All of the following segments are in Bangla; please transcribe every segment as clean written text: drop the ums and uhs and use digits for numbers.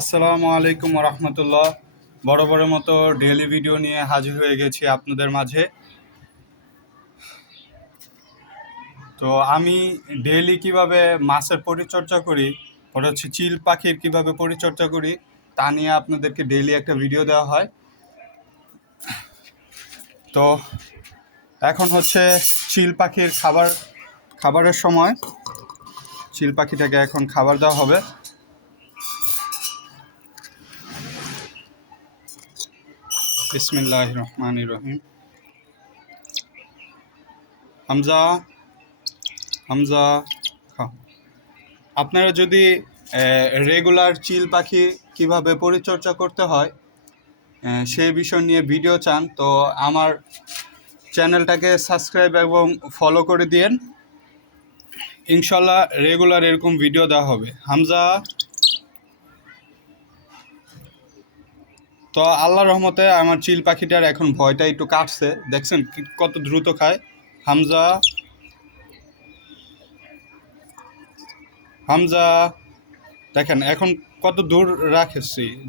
আসসালামু আলাইকুম রহমতুল্লাহ। বড় মতো ডেইলি ভিডিও নিয়ে হাজির হয়ে গেছি আপনাদের মাঝে। তো আমি ডেইলি কিভাবে মাছের পরিচর্যা করি, ওটা হচ্ছে চিল পাখির কিভাবে পরিচর্যা করি তা নিয়ে আপনাদেরকে ডেইলি একটা ভিডিও দেওয়া হয়। তো এখন হচ্ছে চিল পাখির খাবারের সময়। চিল পাখিটাকে এখন খাবার দেওয়া হবে। বিসমিল্লাহির রহমানির রহিম। হামজা হামজা খা। আপনারা যদি রেগুলার চিল পাখি কিভাবে পরিচর্যা করতে হয় সেই বিষয় নিয়ে ভিডিও চান, তো আমার চ্যানেলটাকে সাবস্ক্রাইব এবং ফলো করে দিয়েন। ইনশাল্লাহ রেগুলার এরকম ভিডিও দেওয়া হবে। হামজা। তো আল্লাহর রহমতে আমার চিল পাখিটার এখন ভয়টা একটু কাটছে। দেখছেন কত দ্রুত খায়। হামজা হামজা দেখেন এখন কত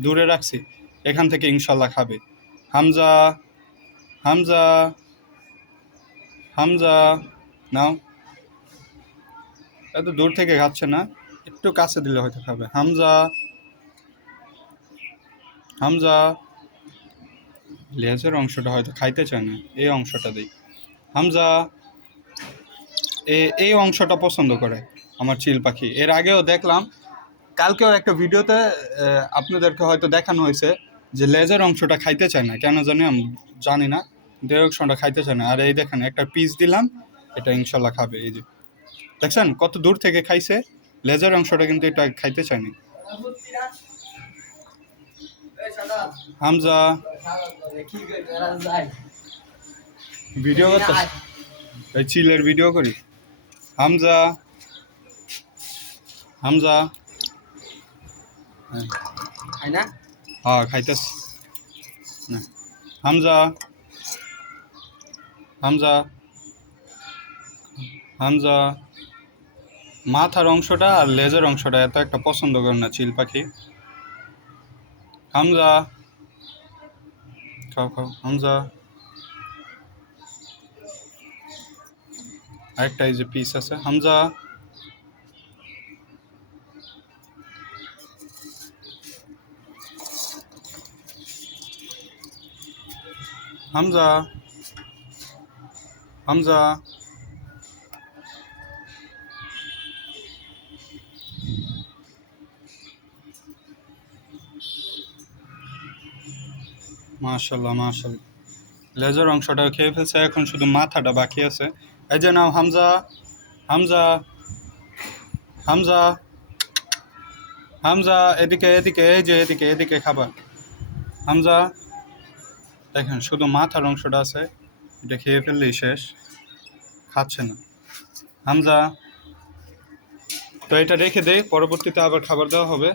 দূরে রাখছি, এখান থেকে ইনশাল্লাহ খাবে। হামজা হামজা হামজা নাও। এত দূর থেকে খাচ্ছে না, একটু কাছে দিলে হয়তো খাবে। হামজা হামজা লেজের অংশটা হয়তো খাইতে চায় না, এই অংশটা দিই। হামজা এই অংশটা পছন্দ করে আমার চিল পাখি। এর আগেও দেখলাম, কালকেও একটা ভিডিওতে আপনাদেরকে হয়তো দেখানো হয়েছে যে লেজের অংশটা খাইতে চায় না, কেন জানি আমি জানি না, অংশটা খাইতে চায় না। আর এই দেখেন একটা পিস দিলাম, এটা ইনশাল্লাহ খাবে। এই যে দেখছেন কত দূর থেকে খাইছে, লেজের অংশটা কিন্তু এটা খাইতে চায়নি। হামজা ভিডিও করতে, এই চিলের ভিডিও করি। হামজা হামজা হ্যাঁ খাইতেছ না। হামজা হামজা হামজা মাথার অংশটা আর লেজের অংশটা এত একটা পছন্দ করে না চিল পাখি। হামজা খাও খাও। হামজা আরেকটা এই যে পিস আছে। হামজা হামজা হামজা মাশাল্লাহ মাশাল্লাহ, লেজের অংশটা খেয়ে ফেলছে, এখন শুধু মাথাটা বাকি আছে। এই যে নাও হামজা হামজা হামজা হামজা এদিকে এদিকে, এই যে এদিকে এদিকে খাবার। হামজা দেখেন শুধু মাথার অংশটা আছে, এটা খেয়ে ফেললেই শেষ, খাচ্ছে না। হামজা তো এটা রেখে দেই, পরবর্তীতে আবার খাবার দেওয়া হবে।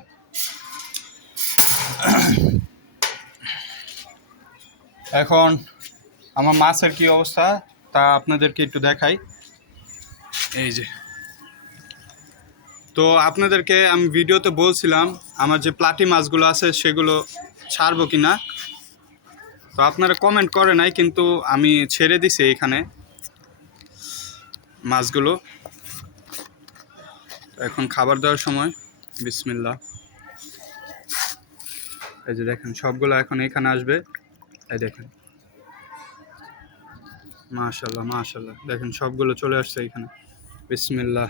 এখন আমার মাছের কি অবস্থা তা আপনাদেরকে একটু দেখাই। এই যে, তো আপনাদেরকে আমি ভিডিওতে বলছিলাম আমার যে প্লাটি মাছগুলো আছে সেগুলো ছাড়বো কি না, তো আপনারা কমেন্ট করে নাই, কিন্তু আমি ছেড়ে দিছি এখানে মাছগুলো। এখন খাবার দেওয়ার সময়। বিসমিল্লাহ। এই যে দেখেন সবগুলো এখন এখানে আসবে। এই দেখেন মাশাল্লাহ মাশাল্লাহ, দেখেন সবগুলো চলে আসছে এখানে। বিসমিল্লাহ,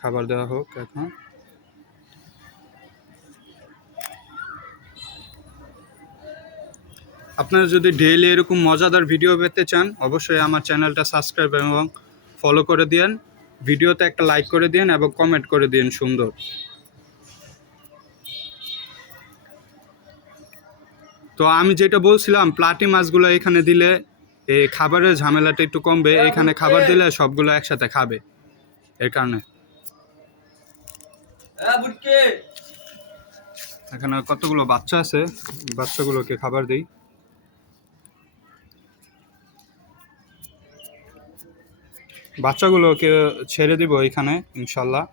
খাবার দেওয়া হোক এখন। আপনারা যদি ডেইলি এরকম মজাদার ভিডিও পেতে চান, অবশ্যই আমার চ্যানেলটা সাবস্ক্রাইব এবং ফলো করে দিন। ভিডিওতে একটা লাইক করে দিন এবং কমেন্ট করে দিন সুন্দর। তো আমি যেটা বলছিলাম, প্লাটি মাছগুলো এখানে দিলে এই খাবারের ঝামেলাটা একটু কমবে। এখানে খাবার দিলে সবগুলো একসাথে খাবে, এর কারণে। এখানে কতগুলো বাচ্চা আছে, বাচ্চাগুলোকে খাবার দিই। বাচ্চাগুলোকে ছেড়ে দিব এখানে ইনশাল্লাহ,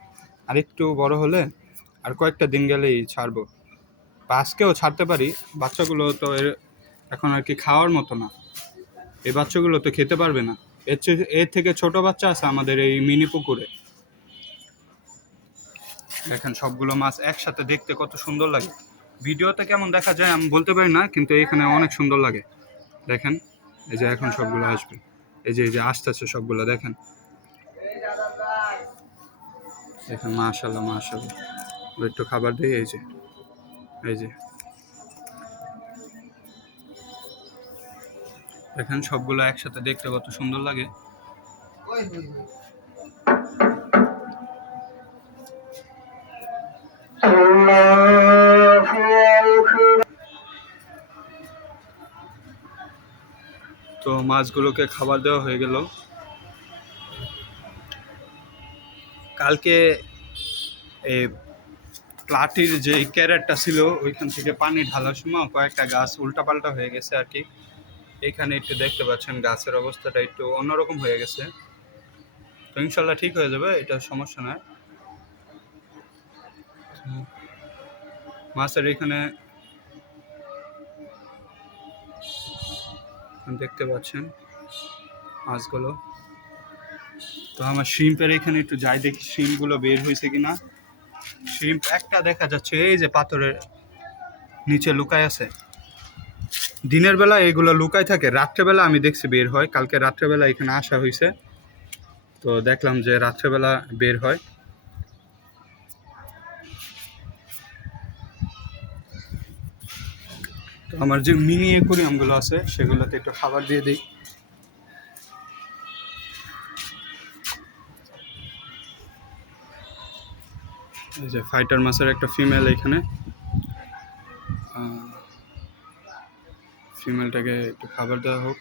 আর একটু বড় হলে আর কয়েকটা দিন গেলেই ছাড়বো। বা আজকেও ছাড়তে পারি। বাচ্চাগুলো তো এখন আর কি খাওয়ার মতো না, এই বাচ্চাগুলো তো খেতে পারবে না। এর থেকে ছোট বাচ্চা আছে আমাদের এই মিনি পুকুরে। দেখেন সবগুলো মাছ একসাথে দেখতে কত সুন্দর লাগে। ভিডিওতে কেমন দেখা যায় আমি বলতে পারি না, কিন্তু এখানে অনেক সুন্দর লাগে। দেখেন এই যে এখন সবগুলো আসবে, এই যে আসতেছে সবগুলো। দেখেন দেখেন, মাশাআল্লাহ মাশাআল্লাহ। একটু খাবার দিই। এই যে দেখেন সবগুলো একসাথে দেখতে কত সুন্দর লাগে। তো মাছগুলোকে খাবার দেওয়া হয়ে গেল। কালকে এই প্লাটির যে ক্যারেটটা ছিল ওইখান থেকে পানি ঢালার সময় কয়েকটা গাছ উল্টাপাল্টা হয়ে গেছে আর কি। এখানে একটু দেখতে পাচ্ছেন গাছের অবস্থাটা একটু অন্যরকম হয়ে গেছে। তো ইনশাল্লাহ ঠিক হয়ে যাবে, এটা সমস্যা নয়। মাছের এখানে দেখতে পাচ্ছেন মাছগুলো। তো আমার শ্রিম্পের এখানে একটু যাই দেখি শ্রিম্পগুলো বের হয়েছে কিনা। শ্রিম্প একটা দেখা যাচ্ছে এই যে পাথরের নিচে লুকায় আছে। দিনের বেলা এগুলো লুকায় থাকে, রাত্রেবেলা আমি দেখছি বের হয়। কালকে রাত্রেবেলা এখানে আসা হয়েছে, তো দেখলাম যে রাত্রেবেলা বের হয়। তো আমার যে মিনি অ্যাকুয়ারিয়ামগুলো আছে সেগুলোতে একটু খাবার দিয়ে দিই। এই যে ফাইটার মাছের একটা ফিমেল, এখানে ফিমেলটাকে একটু খাবার দেওয়া হোক।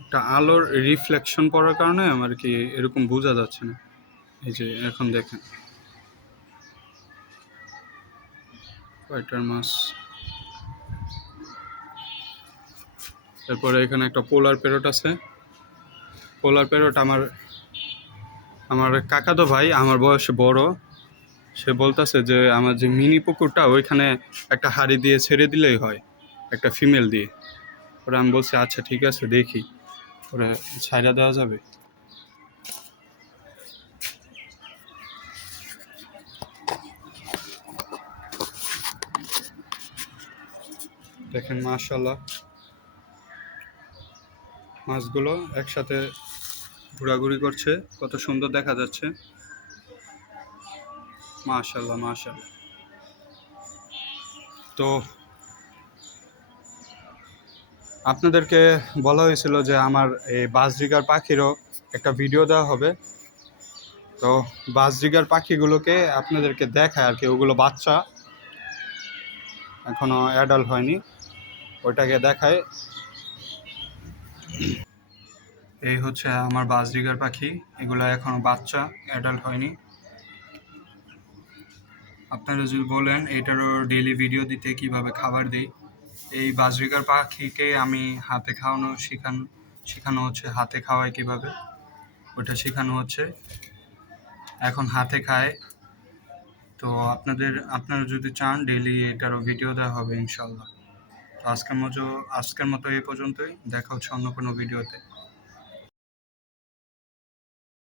একটা আলোর রিফ্লেকশন পড়ার কারণে আমার কি এরকম বোঝা যাচ্ছে না। এই যে এখন দেখেন ফাইটার মাছ। তারপরে এখানে একটা পোলার প্যারট আছে। পোলার প্যারট আমার কাকাতো ভাই, আমার বয়সে বড়। সে বলতেছে যে আমার যে মিনি পুকুরটা ওইখানে একটা হাড়ি দিয়ে ছেড়ে দিলেই হয়, একটা ফিমেল দিয়ে। ওরা আমি বলছি আচ্ছা ঠিক আছে, দেখি ওরা ছাইড়া দেওয়া যাবে। দেখেন মাশাআল্লাহ মাছগুলো একসাথে ঘোরাঘুরি করছে, কত সুন্দর দেখা যাচ্ছে। মাশাআল্লাহ মাশাআল্লাহ। তো আপনাদেরকে বলা হয়েছিল যে আমার এই বাজরিগার পাখিরও একটা ভিডিও দেওয়া হবে। তো বাজরিগার পাখিগুলোকে আপনাদেরকে দেখায় আর কি, ওগুলো বাচ্চা এখনো অ্যাডাল্ট হয়নি, ওইটাকে দেখায়। এই হচ্ছে আমার বাজরিগার পাখি, এগুলো এখনো বাচ্চা, অ্যাডাল্ট হয়নি। আপনারা যদি বলেন এটারও ডেইলি ভিডিও দিতে কিভাবে খাবার দিই। এই বাজরিগার পাখিকে আমি হাতে খাওয়ানো শেখানো হচ্ছে, হাতে খাওয়াই কিভাবে ওটা শেখানো হচ্ছে, এখন হাতে খায়। তো আপনারা যদি চান ডেইলি এটারও ভিডিও দেওয়া হবে ইনশাল্লাহ। তো আজকের মতো এই পর্যন্তই, দেখা হচ্ছে অন্য কোনো ভিডিওতে।